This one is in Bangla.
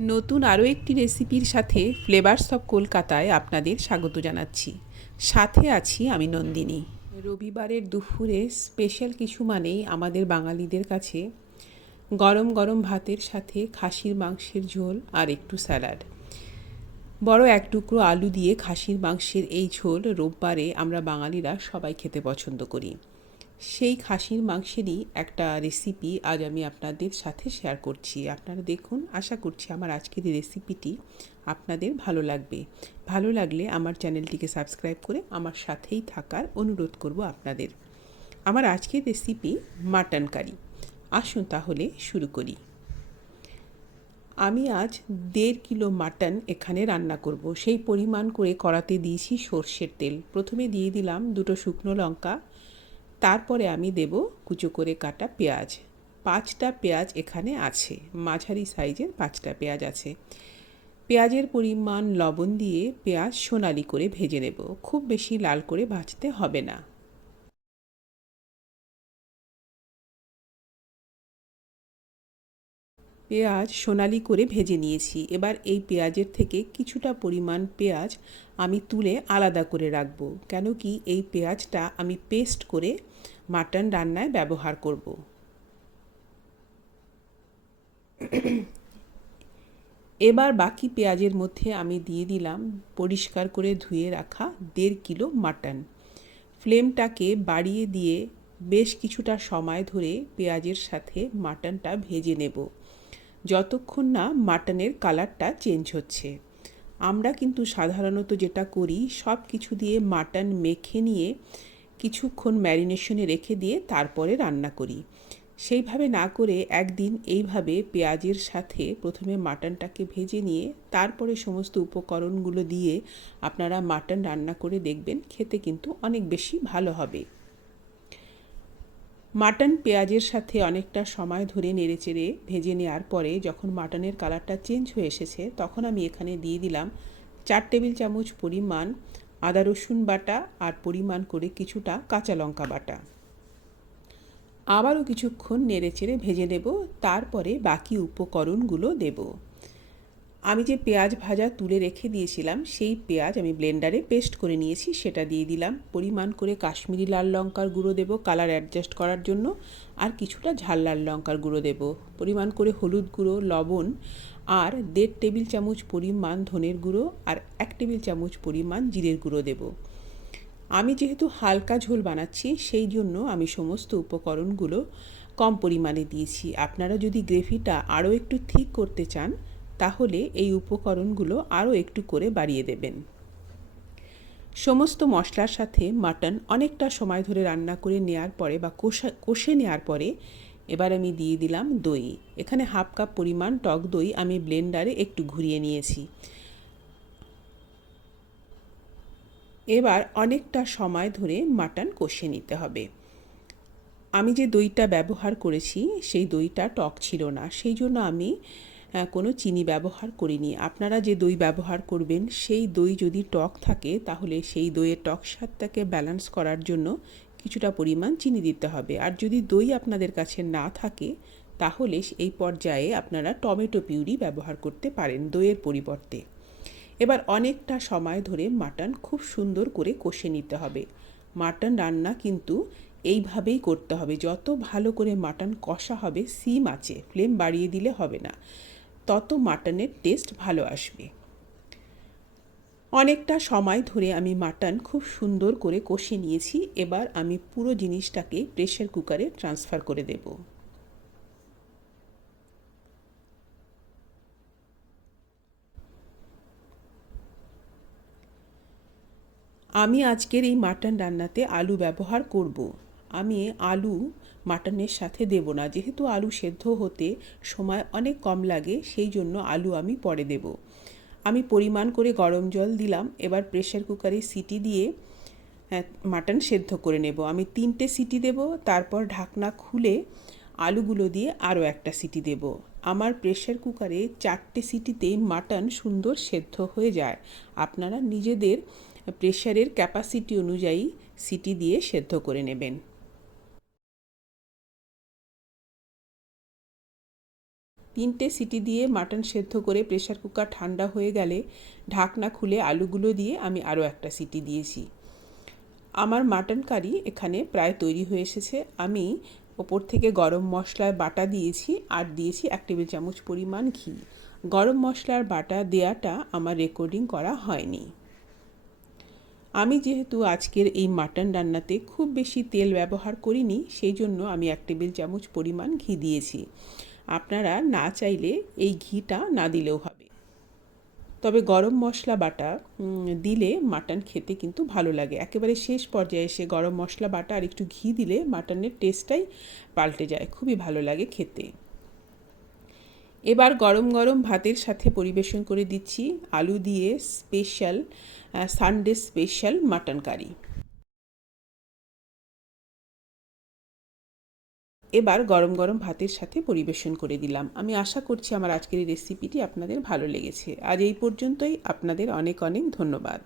নতুন আরও একটি রেসিপির সাথে ফ্লেভারস অফ কলকাতায় আপনাদের স্বাগত জানাচ্ছি। সাথে আছি আমি নন্দিনী। রবিবারের দুপুরে স্পেশাল কিছু মানেই আমাদের বাঙালিদের কাছে গরম গরম ভাতের সাথে খাসির মাংসের ঝোল আর একটু স্যালাড। বড় এক টুকরো আলু দিয়ে খাসির মাংসের এই ঝোল রোববারে আমরা বাঙালিরা সবাই খেতে পছন্দ করি। সেই খাসির মাংসেরই একটা রেসিপি আজ আমি আপনাদের সাথে শেয়ার করছি। আপনারা দেখুন, আশা করছি আমার আজকের রেসিপিটি আপনাদের ভালো লাগবে। ভালো লাগলে আমার চ্যানেলটিকে সাবস্ক্রাইব করে আমার সাথেই থাকার অনুরোধ করব আপনাদের। আমার আজকের রেসিপি মাটন কারি আসুন তাহলে শুরু করি। আমি আজ দেড় কিলো মাটন এখানে রান্না করব। সেই পরিমাণ করে কড়াতে দিয়েছি সর্ষের তেল। প্রথমে দিয়ে দিলাম দুটো শুকনো লঙ্কা তারপরে আমি দেব কুচো করে কাটা পেঁয়াজ। পাঁচটা পেঁয়াজ এখানে আছে, মাঝারি সাইজের পাঁচটা পেঁয়াজ আছে। পেঁয়াজের পরিমাণ লবণ দিয়ে পেঁয়াজ সোনালি করে ভেজে নেব। খুব বেশি লাল করে ভাজতে হবে না। পেঁয়াজ সোনালি করে ভেজে নিয়েছি। এবার এই পেঁয়াজের থেকে কিছুটা পরিমাণ পেঁয়াজ আমি তুলে আলাদা করে রাখব। কেন কি এই পেঁয়াজটা আমি পেস্ট করে মাটন রান্নায় ব্যবহার করব। এবার বাকি পেঁয়াজের মধ্যে আমি দিয়ে দিলাম পরিষ্কার করে ধুয়ে রাখা দেড় কিলো মাটন। ফ্লেমটাকে বাড়িয়ে দিয়ে বেশ কিছুটা সময় ধরে পেঁয়াজের সাথে মাটনটা ভেজে নেব। যতক্ষণ না মাটনের কালারটা চেঞ্জ হচ্ছে। আমরা কিন্তু সাধারণত যেটা করি, সব কিছু দিয়ে মাটন মেখে নিয়ে কিছুক্ষণ ম্যারিনেশনে রেখে দিয়ে তারপরে রান্না করি। সেইভাবে না করে একদিন এইভাবে পেঁয়াজের সাথে প্রথমে মাটনটাকে ভেজে নিয়ে, তারপরে সমস্ত উপকরণগুলো দিয়ে আপনারা মাটন রান্না করে দেখবেন, খেতে কিন্তু অনেক বেশি ভালো হবে। মাটন পেঁয়াজের সাথে অনেকটা সময় ধরে নেড়েচেড়ে ভেজে নেওয়ার পরে যখন মাটনের কালারটা চেঞ্জ হয়ে এসেছে, তখন আমি এখানে দিয়ে দিলাম চার টেবিল চামচ পরিমাণ আদা রসুন বাটা আর পরিমাণ করে কিছুটা কাঁচা লঙ্কা বাটা। আবারও কিছুক্ষণ নেড়েচেড়ে ভেজে নেব, তারপরে বাকি উপকরণগুলো দেব। আমি যে পেঁয়াজ ভাজা তুলে রেখে দিয়েছিলাম, সেই পেঁয়াজ আমি ব্লেন্ডারে পেস্ট করে নিয়েছি, সেটা দিয়ে দিলাম। পরিমাণ করে কাশ্মীরি লাল লঙ্কার গুঁড়ো দেবো কালার অ্যাডজাস্ট করার জন্য, আর কিছুটা ঝাল লাল লঙ্কার গুঁড়ো দেবো। পরিমাণ করে হলুদ গুঁড়ো, লবণ, আর দেড় টেবিল চামচ পরিমাণ ধনের গুঁড়ো, আর এক টেবিল চামচ পরিমাণ জিরের গুঁড়ো দেব। আমি যেহেতু হালকা ঝোল বানাচ্ছি, সেই জন্য আমি সমস্ত উপকরণগুলো কম পরিমাণে দিয়েছি। আপনারা যদি গ্রেভিটা আরও একটু ঠিক করতে চান তাহলে এই উপকরণগুলো আরও একটু করে বাড়িয়ে দেবেন। সমস্ত মশলার সাথে মাটন অনেকটা সময় ধরে রান্না করে নেয়ার পরে বা কষা, কষে নেওয়ার পরে এবার আমি দিয়ে দিলাম দই। এখানে হাফ কাপ পরিমাণ টক দই আমি ব্লেন্ডারে একটু ঘুরিয়ে নিয়েছি। এবার অনেকটা সময় ধরে মাটন কষে নিতে হবে। আমি যে দইটা ব্যবহার করেছি, সেই দইটা টক ছিল না। সেই জন্য আমি কোনো চিনি ব্যবহার করিনি। আপনারা যে দই ব্যবহার করবেন, সেই দই যদি টক থাকে, তাহলে সেই দইয়ের টক স্বাদটাকে ব্যালেন্স করার জন্য কিছুটা পরিমাণ চিনি দিতে হবে। আর যদি দই আপনাদের কাছে না থাকে, তাহলে এই পর্যায়ে আপনারা টমেটো পিউরি ব্যবহার করতে পারেন দইয়ের পরিবর্তে। এবার অনেকটা সময় ধরে মাটন খুব সুন্দর করে কষে নিতে হবে। মাটন রান্না কিন্তু এইভাবেই করতে হবে। যত ভালো করে মাটন কষা হবে সিম আছে। ফ্লেম বাড়িয়ে দিলে হবে না। তত মাটনের টেস্ট ভালো আসবে। অনেকটা সময় ধরে আমি মাটন খুব সুন্দর করে কষে নিয়েছি, এবার আমি পুরো জিনিসটাকে প্রেশার কুকারে ট্রান্সফার করে দেব। আমি আজকের এই মাটন রান্নাতে আলু ব্যবহার করব। আমি আলু মাটনের সাথে দেব না। যেহেতু আলু সেদ্ধ হতে সময় অনেক কম লাগে, সেই জন্য আলু আমি পরে দেব। আমি পরিমাণ করে গরম জল দিলাম। এবার প্রেশার কুকারে সিটি দিয়ে মাটন সেদ্ধ করে নেব। আমি তিনটে সিটি দেব, তারপর ঢাকনা খুলে আলুগুলো দিয়ে আরও একটা সিটি দেব। আমার প্রেশার কুকারে চারটে সিটিতে মাটন সুন্দর সেদ্ধ হয়ে যায়। আপনারা নিজেদের প্রেশারের ক্যাপাসিটি অনুযায়ী সিটি দিয়ে সেদ্ধ করে নেবেন। তিনটে সিটি দিয়ে মাটন সেদ্ধ করে প্রেশার কুকার ঠান্ডা হয়ে গেলে ঢাকনা খুলে আলুগুলো দিয়ে আমি আরও একটা সিটি দিয়েছি। আমার মাটন কারি এখানে প্রায় তৈরি হয়ে এসেছে। আমি ওপর থেকে গরম মশলার বাটা দিয়েছি আর দিয়েছি এক টেবিল চামচ পরিমাণ ঘি। গরম মশলার বাটা দেয়াটা আমার রেকর্ডিং করা হয়নি। আমি যেহেতু আজকের এই মাটন রান্নাতে খুব বেশি তেল ব্যবহার করিনি, সেই জন্য আমি এক টেবিল চামচ পরিমাণ ঘি দিয়েছি। আপনারা না চাইলে এই ঘিটা না দিলেও হবে। তবে গরম মশলা বাটা দিলে মাটন খেতে কিন্তু ভালো লাগে। একেবারে শেষ পর্যায়ে এসে গরম মশলা বাটা আর একটু ঘি দিলে মাটনের টেস্টটাই পাল্টে যায়। খুবই ভালো লাগে খেতে। এবার গরম গরম ভাতের সাথে পরিবেশন করে দিচ্ছি আলু দিয়ে special Sunday special mutton curry. এবার গরম গরম ভাতের সাথে পরিবেশন করে দিলাম। আমি আশা করছি আমার আজকের এই রেসিপিটি আপনাদের ভালো লেগেছে। আজ এই পর্যন্তই। আপনাদের অনেক অনেক ধন্যবাদ।